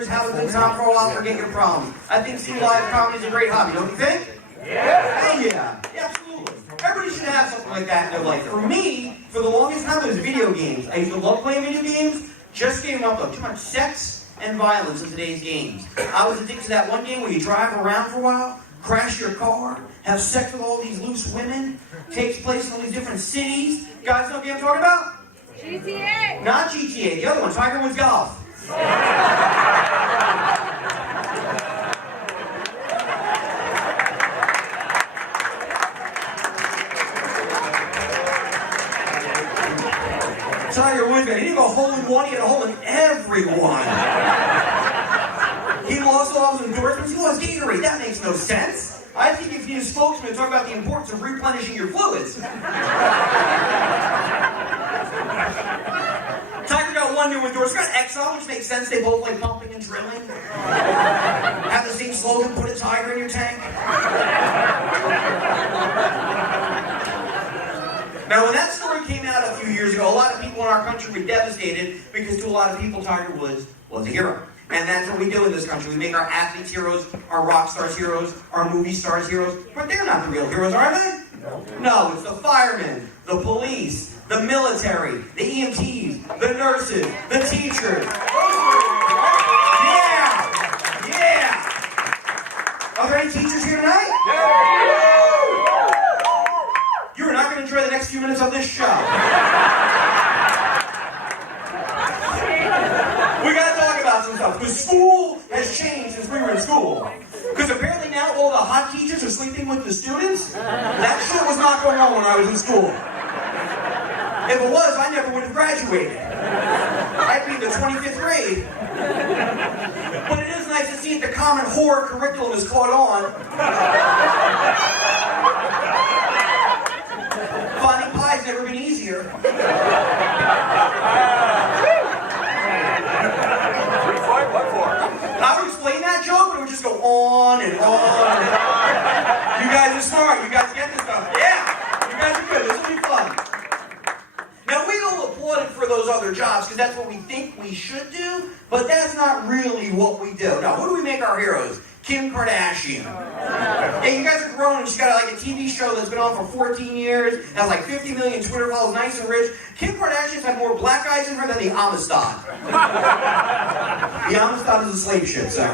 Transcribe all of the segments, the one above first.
have a good time for a while, forget your problems. I think seeing live comedy is a great hobby, don't you think? Yeah. Yeah, absolutely. Everybody should have something like that in their life. For me, for the longest time, it was video games. I used to love playing video games. Just gave up though. Too much sex and violence in today's games. I was addicted to that one game where you drive around for a while, crash your car, have sex with all these loose women, takes place in all these different cities. You guys know what game I'm talking about? GTA! Not GTA, the other one, Tiger Woods Golf. Tiger Woods, man, he didn't go hole in one, he had a hole in everyone. He lost all his endorsements, he lost Gatorade, that makes no sense. I think if you need a spokesman to talk about the importance of replenishing your fluids. Tiger got one new endorsement, got Exxon, which makes sense, they both like pumping and drilling. Have the same slogan, put a tiger in your tank. Now, when that story came out a few years ago, a lot of people in our country were devastated because to a lot of people, Tiger Woods was a hero. And that's what we do in this country. We make our athletes heroes, our rock stars heroes, our movie stars heroes. But they're not the real heroes, are they? No, it's the firemen, the police, the military, the EMTs, the nurses, the teachers. Yeah! Are there any teachers here tonight? You are not going to enjoy the next few minutes of this show. We got to talk about some stuff. Because school has changed since we were in school. Because apparently now all the hot teachers are sleeping with the students. That shit was not going on when I was in school. If it was, I never would have graduated. I'd be in the 25th grade. But it is nice to see that the Common Core curriculum is caught on. Finding pie's never been easier. I would explain that joke, but it would just go on and on and on. You guys are smart. You guys get this stuff. Yeah. You guys are good. This will be fun. Now, we all applauded for those other jobs because that's what we think we should do, but that's not really what we do. Now, who do we make our heroes? Kim Kardashian. Yeah, you guys are grown and she's got like a TV show that's been on for 14 years, has like 50 million Twitter followers, nice and rich. Kim Kardashian's had more black guys in her than the Amistad. The Amistad is a slave ship, sir.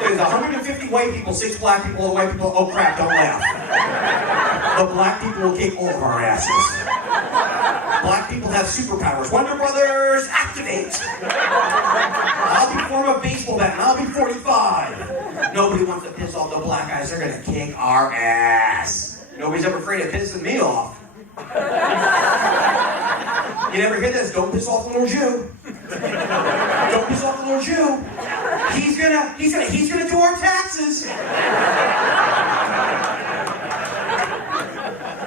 There's 150 white people, 6 black people, the white people, oh crap, don't laugh. The black people will kick all of our asses. Black people have superpowers. Wonder Brothers, activate! I'll be form a baseball bat and I'll be 45. Nobody wants to piss off the black guys. They're going to kick our ass. Nobody's ever afraid of pissing me off. You never hear this? Don't piss off the little Jew. Don't piss off the little Jew. He's gonna do our taxes.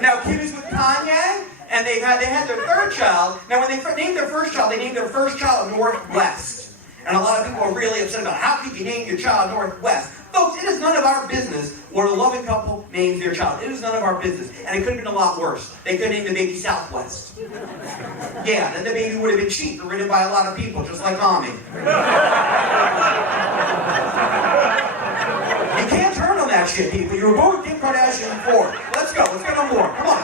Now Kim is with Kanye, and they had their third child. Now when they named their first child, they named their first child Northwest. And a lot of people are really upset about how could you name your child Northwest. Folks, it is none of our business what a loving couple names their child. It is none of our business. And it could have been a lot worse. They could have named the baby Southwest. Yeah, then the baby would have been cheap and ridden by a lot of people, just like Mommy. You can't turn on that shit, people. You were born with Kim Kardashian before. Let's go no more. Come on.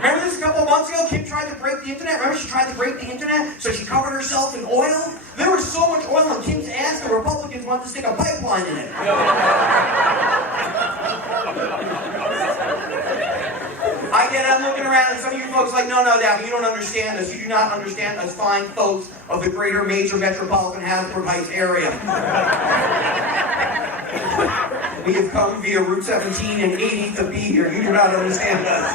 Remember this a couple months ago? Kim tried to break the internet. Remember she tried to break the internet? So she covered herself in oil? There was so much oil on Kim's ass, the Republicans wanted to stick a pipeline in it. I get it, I'm looking around, and some of you folks are like, no, Davin, you don't understand us. You do not understand us fine folks of the greater major metropolitan Hasbrook Heights area. We have come via Route 17 and 80 to be here. You do not understand us.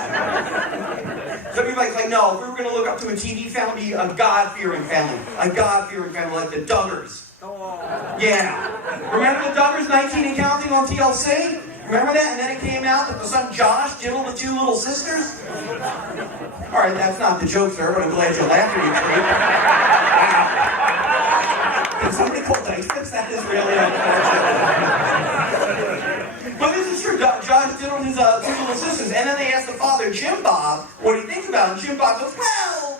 Some of you might say, no, if we were going to look up to a TV family, a God-fearing family. A God-fearing family like the Duggars. Yeah. Remember the Duggars, 19 and counting on TLC? Remember that? And then it came out that the son Josh diddled the 2 little sisters? All right, that's not the joke, sir, but I'm glad you laughed at me. Wow. Can somebody call Dice Tips? That is really unfortunate. But this is true. Josh diddled his 2 little sisters, and then they asked the father, Jim Bob, what he thinks about it. And Jim Bob goes, well,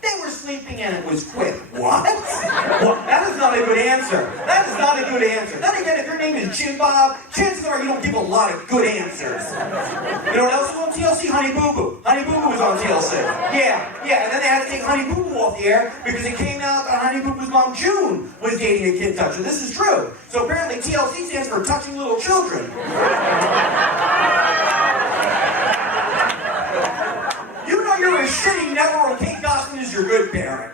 they were sleeping and it was quick. What? What? That is not a good answer. That is not a good answer. Then again, if your name is Jim Bob, chances are you don't give a lot of good answers. You know what else was on TLC? Honey Boo Boo. Honey Boo Boo was on TLC. Yeah, and then they had to take Honey Boo Boo off the air because it came out that Honey Boo Boo's mom, June, was dating a kid toucher. This is true. So apparently TLC stands for Touching Little Children. You know you're a shitty never when Kate Gosselin is your good parent.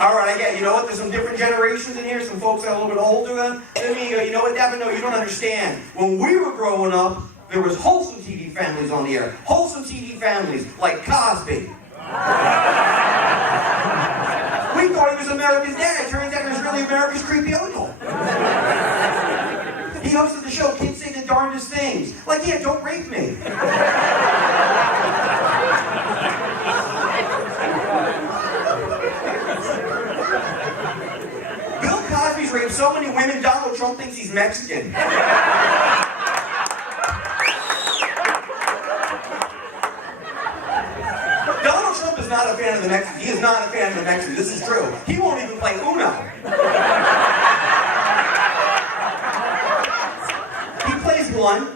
Alright, I get it. You know what? There's some different generations in here, some folks that are a little bit older than me. You know what, Davin? No, you don't understand. When we were growing up, there was wholesome TV families on the air. Wholesome TV families, like Cosby. We thought he was America's dad. It turns out he was really America's creepy uncle. He hosted the show Kids Say the Darndest Things. Like, yeah, don't rape me. Bill Cosby's raped so many women, Donald Trump thinks he's Mexican. Donald Trump is not a fan of the Mexicans. He is not a fan of the Mexicans. This is true. He won't even play Uno. He plays one.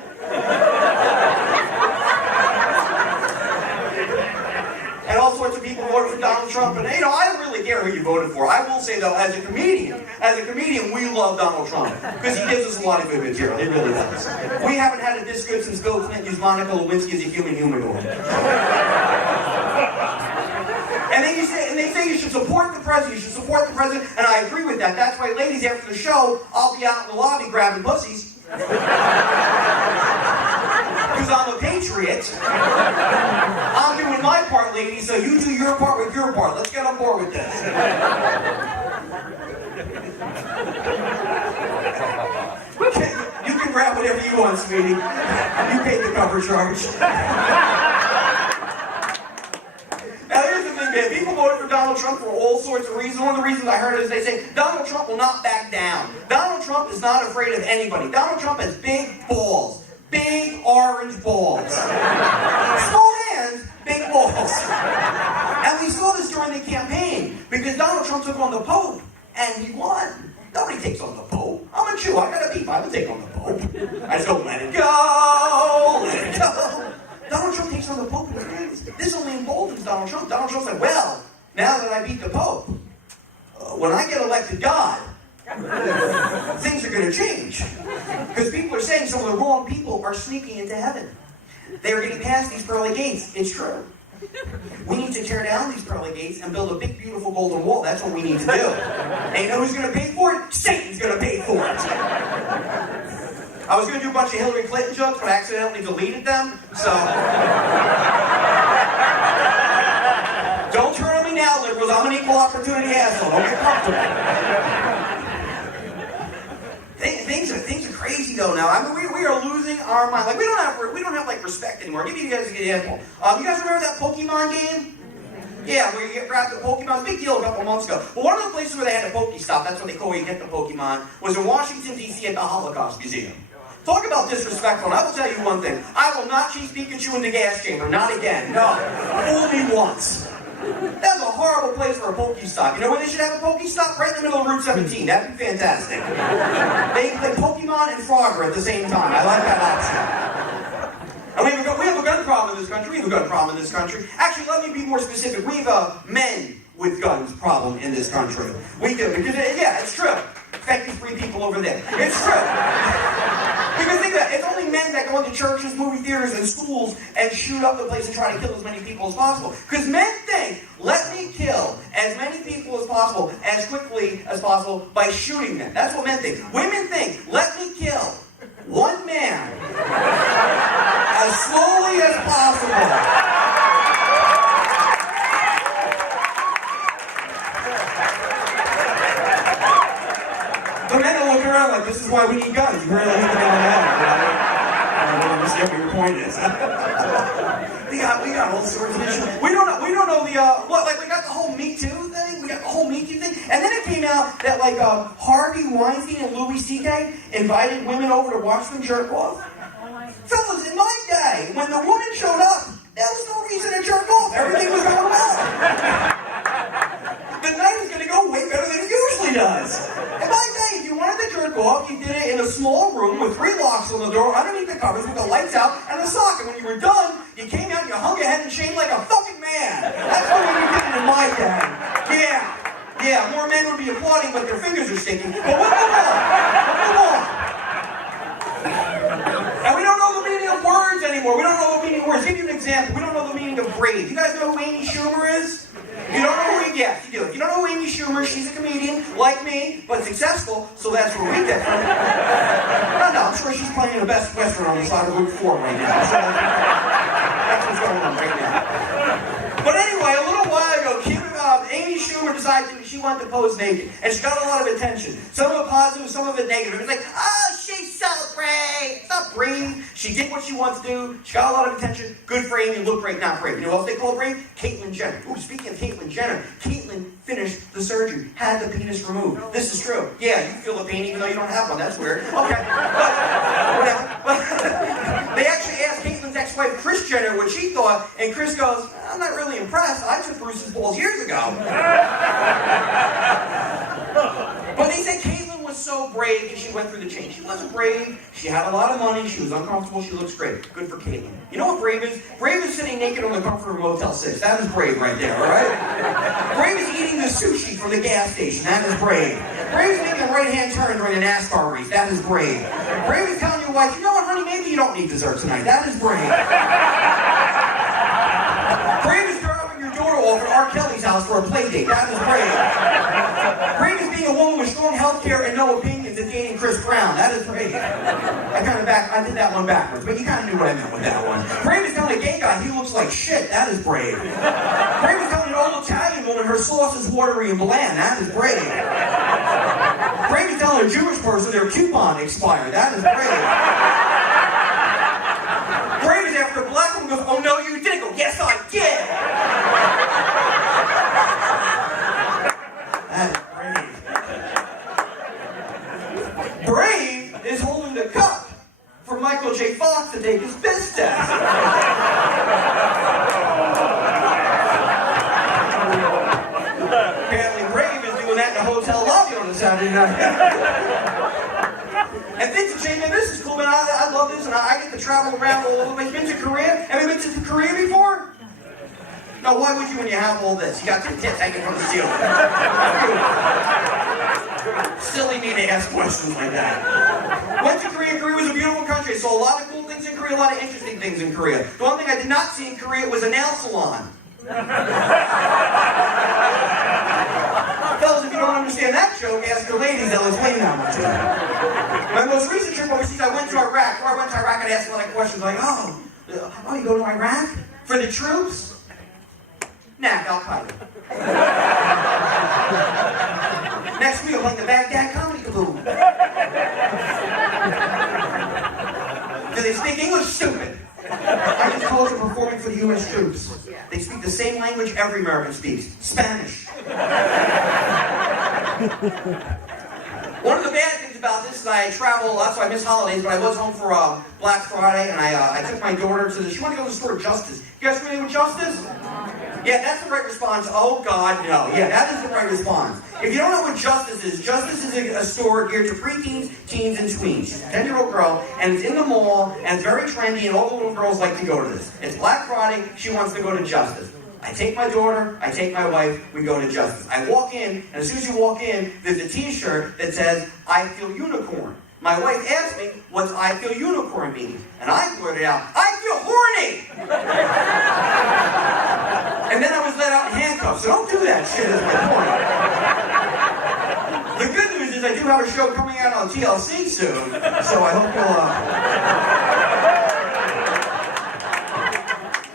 And all sorts of people voted for Donald Trump. And, you know, I don't really care who you voted for. I will say, though, as a comedian, we love Donald Trump. Because he gives us a lot of good material. He really does. We haven't had it this good since Bill Clinton used Monica Lewinsky as a human humanoid. And they say you should support the president. You should support the president. And I agree with that. That's why, ladies, after the show, I'll be out in the lobby grabbing pussies. Because I'm a patriot. I'm doing my part, ladies, so you do your part with your part. Let's get on board with this. You can grab whatever you want, sweetie. You paid the cover charge. Now, here's the thing, man. People voted for Donald Trump for all sorts of reasons. One of the reasons I heard is they say Donald Trump will not back down. Donald Trump is not afraid of anybody. Donald Trump has big balls. Big orange balls. Small hands, big balls. And we saw this during the campaign because Donald Trump took on the Pope and he won. Nobody takes on the Pope. I'm a Jew. I got a beef. I don't take on the Pope. I just don't let it go. Let it go. Donald Trump takes on the Pope and wins. This only emboldens Donald Trump. Donald Trump's like, well, now that I beat the Pope, when I get elected God, things are going to change. Because people are saying some of the wrong people are sneaking into heaven. They are getting past these pearly gates. It's true. We need to tear down these pearly gates and build a big, beautiful golden wall. That's what we need to do. And you know who's going to pay for it? Satan's going to pay for it. I was going to do a bunch of Hillary Clinton jokes, but I accidentally deleted them. So... Don't turn on me now, liberals. I'm an equal opportunity asshole. Don't get comfortable. Things are crazy though now. I mean, we are losing our mind. Like we don't have like respect anymore. I'll give you guys an example. You guys remember that Pokemon game? Yeah, where you get grabbed the Pokemon. It's a big deal a couple months ago. Well, one of the places where they had a Pokestop, that's what they call where you get the Pokemon, was in Washington D.C. at the Holocaust Museum. Talk about disrespectful, and I will tell you one thing. I will not chase Pikachu in the gas chamber. Not again. No. Only once. That's a horrible place for a Pokestop. You know where they should have a Pokestop? Right in the middle of Route 17. That'd be fantastic. They can play Pokemon and Frogger at the same time. I like that option. And we have a gun problem in this country. We have a gun problem in this country. Actually, let me be more specific. We have a men with guns problem in this country. We do. Because, yeah, it's true. Thank you, three people over there. It's true. Because think about it, it's only men that go into churches, movie theaters, and schools and shoot up the place and try to kill as many people as possible. Because men think, let me kill as many people as possible, as quickly as possible, by shooting them. That's what men think. Women think, let me kill one man as slowly as possible. The men are looking around like, this is why we need guns. You really need to get them out. I don't know what your point is. we got all sorts of issues. We don't know we got the whole Me Too thing. We got the whole Me Too thing. And then it came out that Harvey Weinstein and Louis C.K. invited women over to watch them jerk off. Fellas, in my day, when the woman showed up, there was no reason to jerk off. Everything was going well. Well, you did it in a small room with 3 locks on the door, underneath the covers, with the lights out and the sock. And when you were done, you came out and you hung your head and chained like a fucking man. That's the way you did it in my day. Yeah, more men would be applauding, but their fingers are sticking. But we'll move on. And we don't know the meaning of words anymore. We don't know the meaning of words. Give you an example. We don't know the meaning of brave. You guys know who Amy Schumer is? You don't know who yes, you do. If you don't know who Amy Schumer, she's a comedian like me, but successful, so that's where we get from. No, I'm sure she's playing the Best Western on the side of Route 4 right now. So that's what's going on right now. But anyway, a little while ago, Amy Schumer decided she wanted to pose naked, and she got a lot of attention. Some of it positive, some of it negative. It was like, oh, she's so brave. It's not brave. She did what she wants to do. She got a lot of attention. Good for Amy. Look great, not brave. You know what else they call brave? Caitlyn Jenner. Ooh, speaking of Caitlyn Jenner, Caitlyn finished the surgery, had the penis removed. This is true. Yeah, you feel the pain even though you don't have one. That's weird. Okay, but whatever. But they actually asked Caitlyn's ex-wife, Kris Jenner, what she thought, and Kris goes, I'm not really impressed. I took Bruce's balls years ago. But they said Caitlyn was so brave because she went through the change. She wasn't brave. She had a lot of money. She was uncomfortable. She looks great. Good for Caitlyn. You know what brave is? Brave is sitting naked on the comfort of Motel 6. That is brave right there, all right? Brave is eating the sushi from the gas station. That is brave. Brave is making a right-hand turn during a NASCAR race. That is brave. Brave is telling your wife, you know what, honey, maybe you don't need dessert tonight. That is brave. Brave is dropping your daughter off at R. Kelly's house for a play date. That is brave. Brave is being a woman with strong health care and no opinions and dating Chris Brown. That is brave. I did that one backwards, but you kind of knew what I meant with that one. Brave is telling a gay guy he looks like shit. That is brave. Brave is telling an old Italian woman her sauce is watery and bland. That is brave. Brave is telling a Jewish person their coupon expired. That is brave. Brave is after a black woman goes, oh no, you did. Go, yes, I did. That is brave. Brave is holding the cup for Michael J. Fox to take his piss test. Apparently Brave is doing that in a hotel lobby on a Saturday night. And things have changed, man. This is cool, man. I love this, and I get to travel around all over. Have you been to Korea? Have you been to Korea before? No, why would you when you have all this? You got 2 tits hanging from the ceiling. Silly me to ask questions like that. Went to Korea. Korea was a beautiful country. Saw a lot of cool things in Korea, a lot of interesting things in Korea. The one thing I did not see in Korea was a nail salon. Fellas, if you don't understand that joke, ask the ladies, they'll explain that one to you. My most recent trip overseas, I went to Iraq. Before I went to Iraq, I'd ask a lot of questions like, oh, you go to Iraq? For the troops? Nah, Al-Qaeda. Next week, I'm playing the Baghdad Comedy Kaboom. Do they speak English? Stupid. I just told you performing for the U.S. troops. They speak the same language every American speaks. Spanish. One of the bad things about this is I travel a lot, so I miss holidays, but I was home for Black Friday, and I took my daughter to she wanted to go to the store Justice. You guys familiar with Justice? Yeah, that's the right response. Oh, God, no. Yeah, that is the right response. If you don't know what Justice is a store geared to preteens, teens, and tweens. She's a 10-year-old girl, and it's in the mall, and it's very trendy, and all the little girls like to go to this. It's Black Friday. She wants to go to Justice. I take my daughter, I take my wife, we go to Justice. I walk in, and as soon as you walk in, there's a t-shirt that says, I feel unicorn. My wife asked me, what's I feel unicorn mean? And I blurted out, I feel horny! And then I was let out in handcuffs, so don't do that shit, is my point. The good news is I do have a show coming out on TLC soon, so I hope you'll,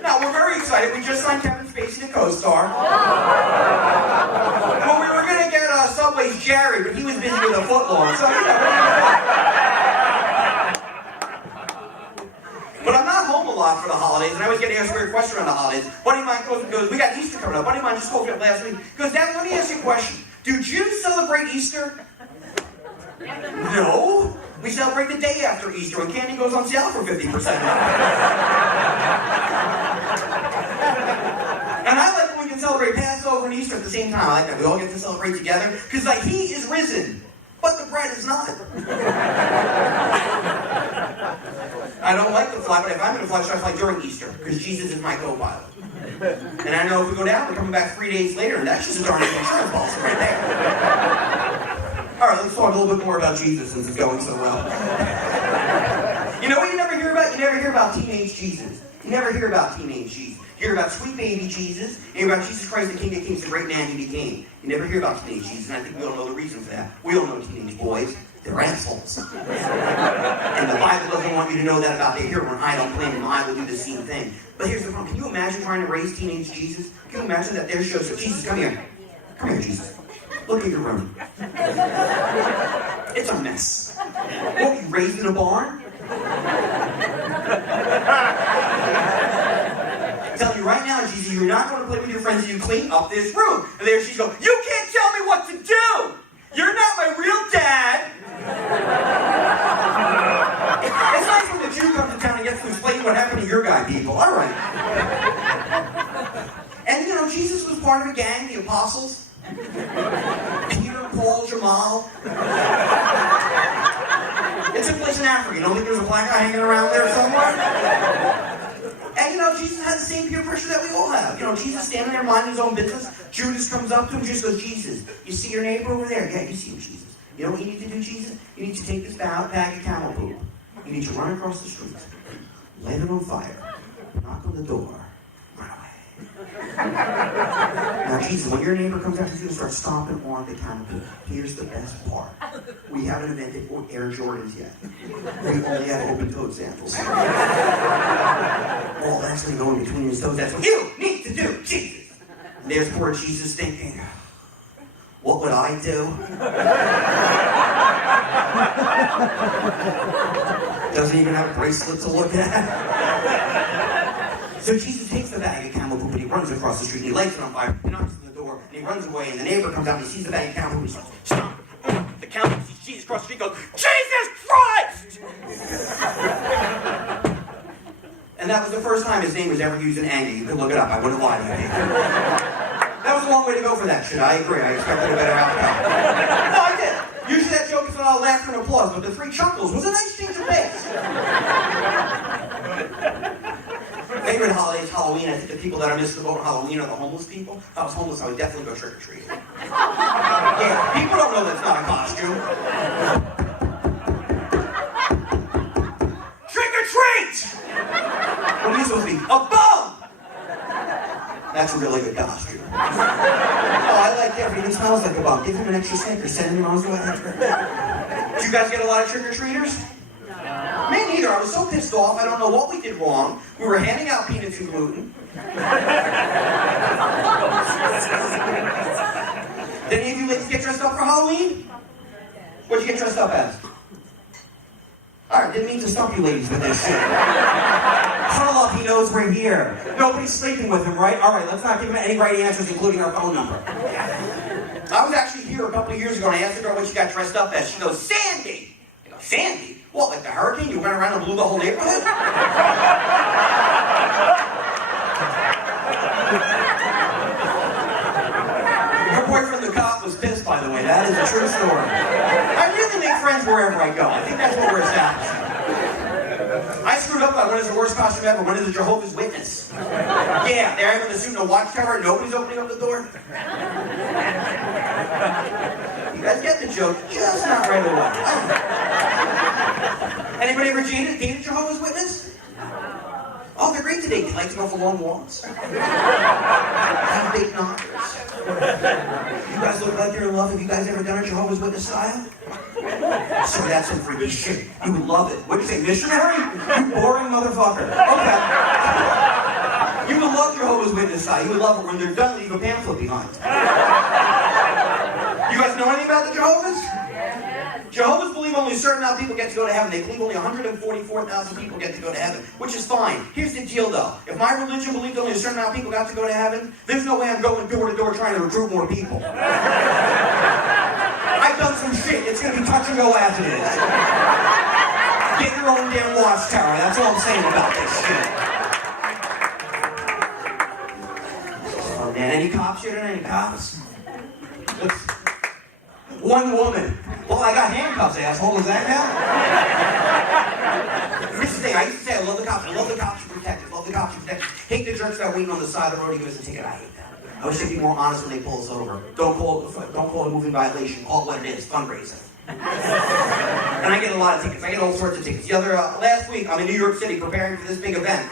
Now, we're very excited. We just signed Kevin Spacey to co-star. Well, we were going to get Subway's Jerry, but he was busy with a footlong, so But I'm not home a lot for the holidays, and I always get asked a weird question around the holidays. Buddy of mine goes, we got Easter coming up. Buddy of mine just spoke up last week. He goes, Dad, let me ask you a question. Do Jews celebrate Easter? No. We celebrate the day after Easter when candy goes on sale for 50% off. And I like when we can celebrate Passover and Easter at the same time. I like that. We all get to celebrate together. Because, like, he is risen. but the bread is not. I don't like to fly, but if I'm going to fly, should I fly during Easter? Because Jesus is my co-pilot. And I know if we go down, we're coming back 3 days later, and that's just a darn insurance policy right there. All right, let's talk a little bit more about Jesus since it's going so well. You know what you never hear about? You never hear about teenage Jesus. You never hear about teenage Jesus. You hear about sweet baby Jesus. You hear about Jesus Christ, the King of Kings, the great man he became. You never hear about teenage Jesus, and I think we all know the reason for that. We all know teenage boys. They're assholes. And the Bible doesn't want you to know that about their hero, and I don't blame them. I will do the same thing. But here's the problem. Can you imagine trying to raise teenage Jesus? Can you imagine that there shows up, Jesus, come here. Come here, Jesus. Look at your room. It's a mess. What, were you raised in a barn? I'm telling you right now, Jesus, you're not going to play with your friends and you clean up this room. And there she's going, you can't tell me what to do! You're not my real dad! It's nice when the Jew comes to town and gets to explain what happened to your guy, people. All right. And you know, Jesus was part of a gang, the apostles. Peter, Paul, Jamal. It took place in Africa. You don't think there's a black guy hanging around there somewhere? And you know, Jesus had the same peer pressure that we all have. You know, Jesus standing there minding his own business. Judas comes up to him, just goes, Jesus, you see your neighbor over there? Yeah, you see him, Jesus. You know what you need to do, Jesus? You need to take this bag of camel poop. You need to run across the street, light it on fire, knock on the door, run away. Now, Jesus, when your neighbor comes after you, start stomping on the camel poop. Here's the best part. We haven't invented Air Jordans yet. We only have open-toed sandals. All that's going to go in between his toes. That's what you need to do, Jesus. And there's poor Jesus thinking, what would I do? Doesn't even have a bracelet to look at. So Jesus takes the bag of camel poop and he runs across the street. He lights it on fire. He knocks on the door and he runs away. And the neighbor comes out and he sees the bag of camel poop. He says, stop. The camel poop sees Jesus across the street and goes, Jesus Christ! And that was the first time his name was ever used in anger. You can look it up. I wouldn't lie to you. That was a long way to go for that shit. I agree. I expected a better outcome. No, I did. Usually that joke is a lot of laughter and applause, but the 3 chuckles was a nice change of pace. Favorite holiday is Halloween. I think the people that are missing the boat on Halloween are the homeless people. If I was homeless, I would definitely go trick-or-treating. Yeah, people don't know that's not a costume. Trick-or-treat! What are you supposed to be? A bum! That's a really good costume. Oh, I like Davin. He smells like a bum. Give him an extra sticker. Send him on his way. Do you guys get a lot of trick-or-treaters? No. Me neither. I was so pissed off. I don't know what we did wrong. We were handing out peanuts and gluten. Did any of you ladies get dressed up for Halloween? What'd you get dressed up as? Alright, didn't mean to stump you ladies with this shit. Huddle up, he knows we're here. Nobody's sleeping with him, right? Alright, let's not give him any right answers, including our phone number. I was actually here a couple of years ago and I asked the girl what she got dressed up as. She goes, Sandy! I go, Sandy? What, like the hurricane? You went around and blew the whole neighborhood? Her boyfriend, the cop, was pissed, by the way. That is a true story. I really make friends wherever I go. I think that's what we're establishing. I screwed up. I went as the worst costume ever. Went as a Jehovah's Witness. Yeah, there I am in the suit and a watchtower. Nobody's opening up the door. You guys get the joke, just not right away. Anybody ever dated Jehovah's Witness? Oh, they're great today. They like to go for long walks. Have big knockers. You guys look like you're in love. Have you guys ever done a Jehovah's Witness style? So that's some freaky shit. You would love it. What'd you say, missionary? You boring motherfucker. Okay. You would love Jehovah's Witness style. You would love it. When they're done, leave a pamphlet behind. You guys know anything about the Jehovah's? Jehovah's believe only a certain amount of people get to go to heaven. They believe only 144,000 people get to go to heaven, which is fine. Here's the deal, though. If my religion believed only a certain amount of people got to go to heaven, there's no way I'm going door to door trying to recruit more people. I've done some shit. It's going to be touch and go as it is. Get your own damn watchtower. That's all I'm saying about this shit. Oh, man. Any cops here tonight? Any cops? One woman. Well, Well, I got handcuffs, asshole. Does that count? Here's the thing. I used to say, I love the cops. I love the cops to protect us. Love the cops to protect us. Hate the jerks that are waiting on the side of the road to give us a ticket. I hate that. I wish they'd be more honest when they pull us over. Don't call it a moving violation. Call it what it is. Fundraising. And I get a lot of tickets. I get all sorts of tickets. Last week, I'm in New York City preparing for this big event.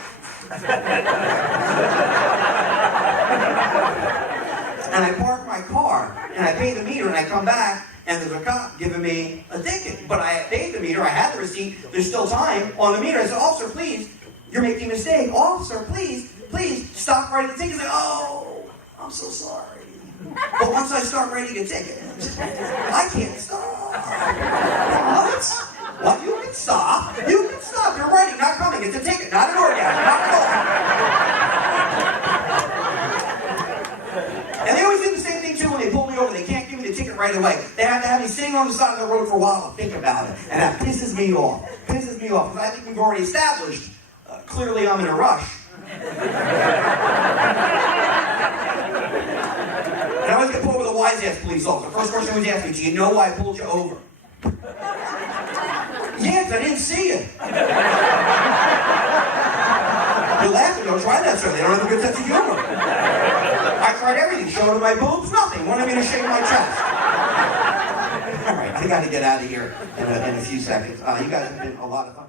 And I park my car, and I pay the meter, and I come back, and there's a cop giving me a ticket. But I paid the meter, I had the receipt, there's still time on the meter. I said, officer, please, you're making a mistake. Officer, please, stop writing the ticket. He's like, oh, I'm so sorry. But once I start writing a ticket, I can't stop. What? What? You can stop. You can stop. You're writing, not coming. It's a ticket, not an orgasm, not an orgasm. And they always do the same thing too when they pull me over. They can't give me the ticket right away. They have to have me sitting on the side of the road for a while to think about it. And that pisses me off. Because I think we've already established, clearly I'm in a rush. And I always get pulled over the wise-ass police officer. First question he always asks me, do you know why I pulled you over? Yes, I didn't see it. You're laughing, don't try that, sir. They don't have a good sense of humor. I tried everything. Showed them my boobs, nothing. Wanted me to shake my chest. All right, I got to get out of here in a few seconds. You guys have been a lot of fun.